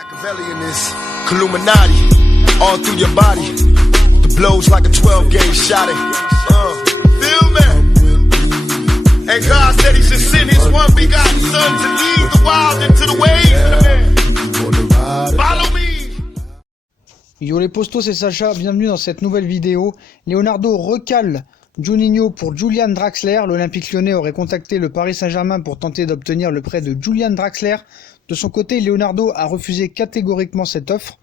Machiavelli in this Illuminati, all through your body. The blows like a 12-gauge shot. Feel me? And God said He should send His one begotten Son to lead the wild into the ways. Follow me. Yo les postos, c'est Sacha, bienvenue dans cette nouvelle vidéo. Leonardo recale Juninho pour Julian Draxler. L'Olympique Lyonnais aurait contacté le Paris Saint-Germain pour tenter d'obtenir le prêt de Julian Draxler. De son côté, Leonardo a refusé catégoriquement cette offre.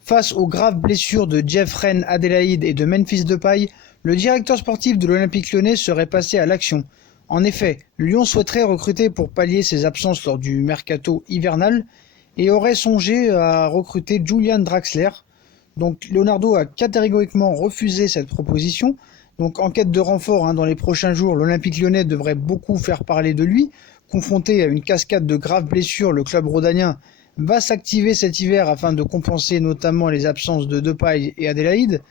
Face aux graves blessures de Jeffrey Adélaïde et de Memphis Depay, le directeur sportif de l'Olympique Lyonnais serait passé à l'action. En effet, Lyon souhaiterait recruter pour pallier ses absences lors du mercato hivernal et aurait songé à recruter Julian Draxler. Donc Leonardo a catégoriquement refusé cette proposition. Donc en quête de renfort dans les prochains jours, l'Olympique Lyonnais devrait beaucoup faire parler de lui. Confronté à une cascade de graves blessures, le club rhodanien va s'activer cet hiver afin de compenser notamment les absences de Depay et Adélaïde.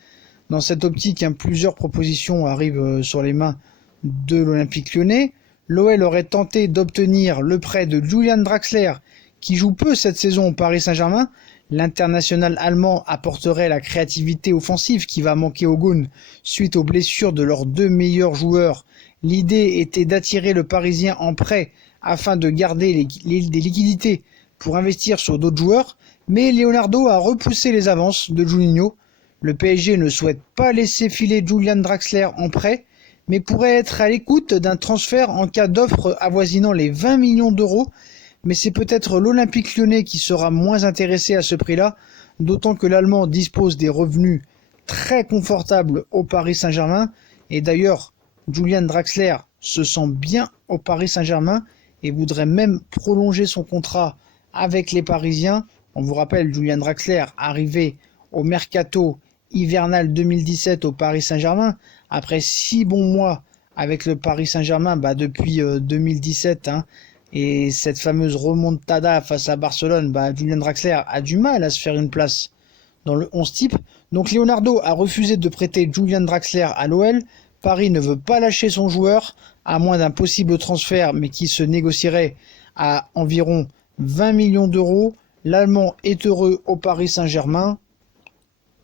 Dans cette optique, plusieurs propositions arrivent sur les mains de l'Olympique Lyonnais. L'OL aurait tenté d'obtenir le prêt de Julian Draxler, qui joue peu cette saison au Paris Saint-Germain. L'international allemand apporterait la créativité offensive qui va manquer aux Goons suite aux blessures de leurs deux meilleurs joueurs. L'idée était d'attirer le Parisien en prêt afin de garder des liquidités pour investir sur d'autres joueurs, mais Leonardo a repoussé les avances de Juninho. Le PSG ne souhaite pas laisser filer Julian Draxler en prêt, mais pourrait être à l'écoute d'un transfert en cas d'offre avoisinant les 20 millions d'euros. Mais c'est peut-être l'Olympique Lyonnais qui sera moins intéressé à ce prix-là, d'autant que l'Allemand dispose des revenus très confortables au Paris Saint-Germain. Et d'ailleurs, Julian Draxler se sent bien au Paris Saint-Germain et voudrait même prolonger son contrat avec les Parisiens. On vous rappelle, Julian Draxler arrivé au mercato hivernal 2017 au Paris Saint-Germain, après 6 bons mois avec le Paris Saint-Germain depuis 2017, et cette fameuse remontada face à Barcelone, Julian Draxler a du mal à se faire une place dans le 11 type. Donc Leonardo a refusé de prêter Julian Draxler à l'OL. Paris ne veut pas lâcher son joueur, à moins d'un possible transfert, mais qui se négocierait à environ 20 millions d'euros. L'Allemand est heureux au Paris Saint-Germain,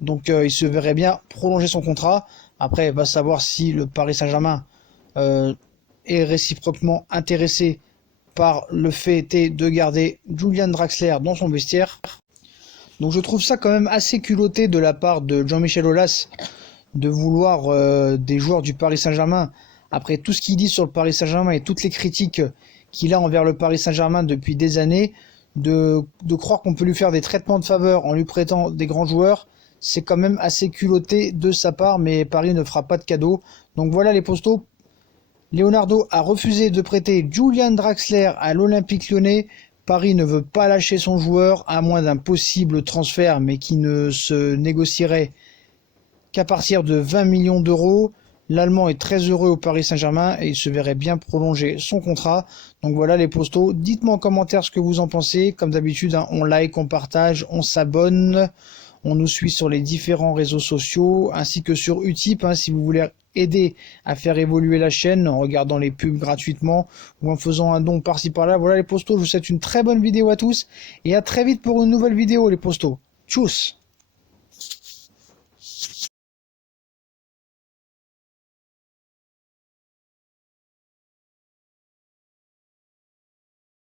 donc il se verrait bien prolonger son contrat. Après, il va savoir si le Paris Saint-Germain est réciproquement intéressé par le fait de garder Julian Draxler dans son vestiaire. Donc je trouve ça quand même assez culotté de la part de Jean-Michel Aulas de vouloir des joueurs du Paris Saint-Germain, après tout ce qu'il dit sur le Paris Saint-Germain et toutes les critiques qu'il a envers le Paris Saint-Germain depuis des années, de croire qu'on peut lui faire des traitements de faveur en lui prêtant des grands joueurs. C'est quand même assez culotté de sa part, mais Paris ne fera pas de cadeau. Donc voilà les postos. Leonardo a refusé de prêter Julian Draxler à l'Olympique Lyonnais. Paris ne veut pas lâcher son joueur, à moins d'un possible transfert, mais qui ne se négocierait qu'à partir de 20 millions d'euros. L'Allemand est très heureux au Paris Saint-Germain et il se verrait bien prolonger son contrat. Donc voilà les postos. Dites-moi en commentaire ce que vous en pensez. Comme d'habitude, on like, on partage, on s'abonne. On nous suit sur les différents réseaux sociaux, ainsi que sur Utip, si vous voulez aider à faire évoluer la chaîne en regardant les pubs gratuitement ou en faisant un don par-ci par-là. Voilà les postos, je vous souhaite une très bonne vidéo à tous et à très vite pour une nouvelle vidéo les postos. Tchuss!